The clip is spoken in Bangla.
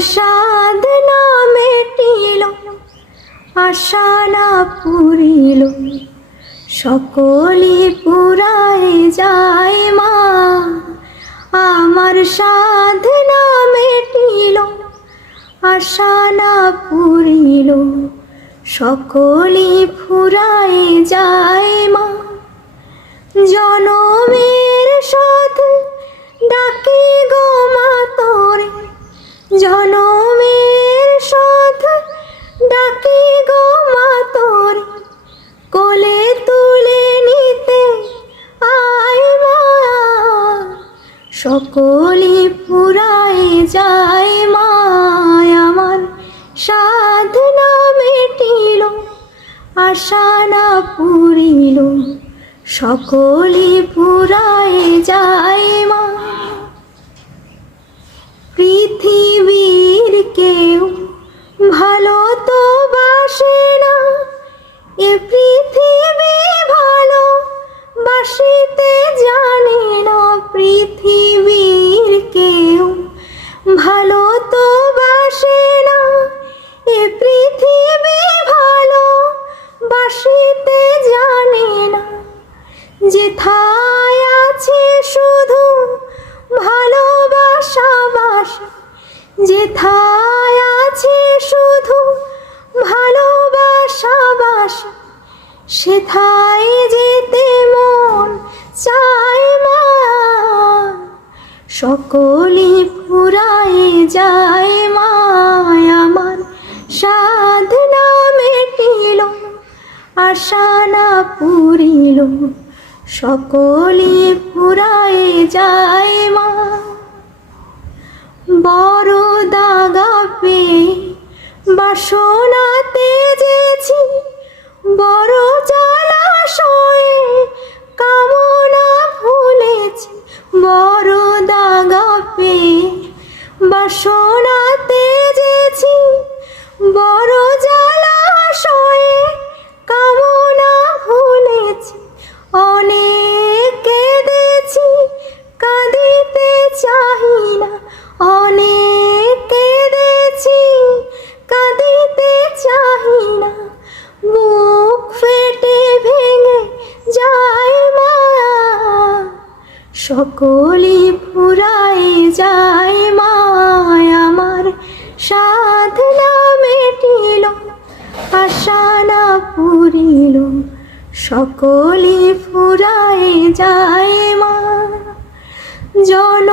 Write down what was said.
সাধনা মেটিল আশা না পুরিল। সকলে পুরায় যায় মা, আমার সাধনা মেটিল আশা না পুরিল। সকলে ফুরায় যায় জনমের সাথ ডাকি গো মা তোরে। কোলে তুলে নিতে আয় মা। সকলে পুরাই যায় মা আমার। সাধনা মেটিল আশা না পুরিল। সকলে পুরাই যায় যেথায় আছে শুধু ভালোবাসা বাসা? যেথায় আছে শুধু ভালোবাসা বাসা? সেথায় যেতে মন চায় মা। সকলে ফুরায় যায় মা আমার। সাধনা মেটিল, আশা না পুরিল। সকলে ফুরায় যায় মা। বড় দাগা পেয়ে বাসনাতে যেছি, বড় জলাশয়ে কামনা ভুলেছি। বড় দাগা পেয়ে বাসনাতে যেছি, বড় জলাশয়ে সকলে পুরাই যায় মায় আমার। সাধনা মেটিল আশা না পুরিল, সকলে ফুরাই যায় মা জন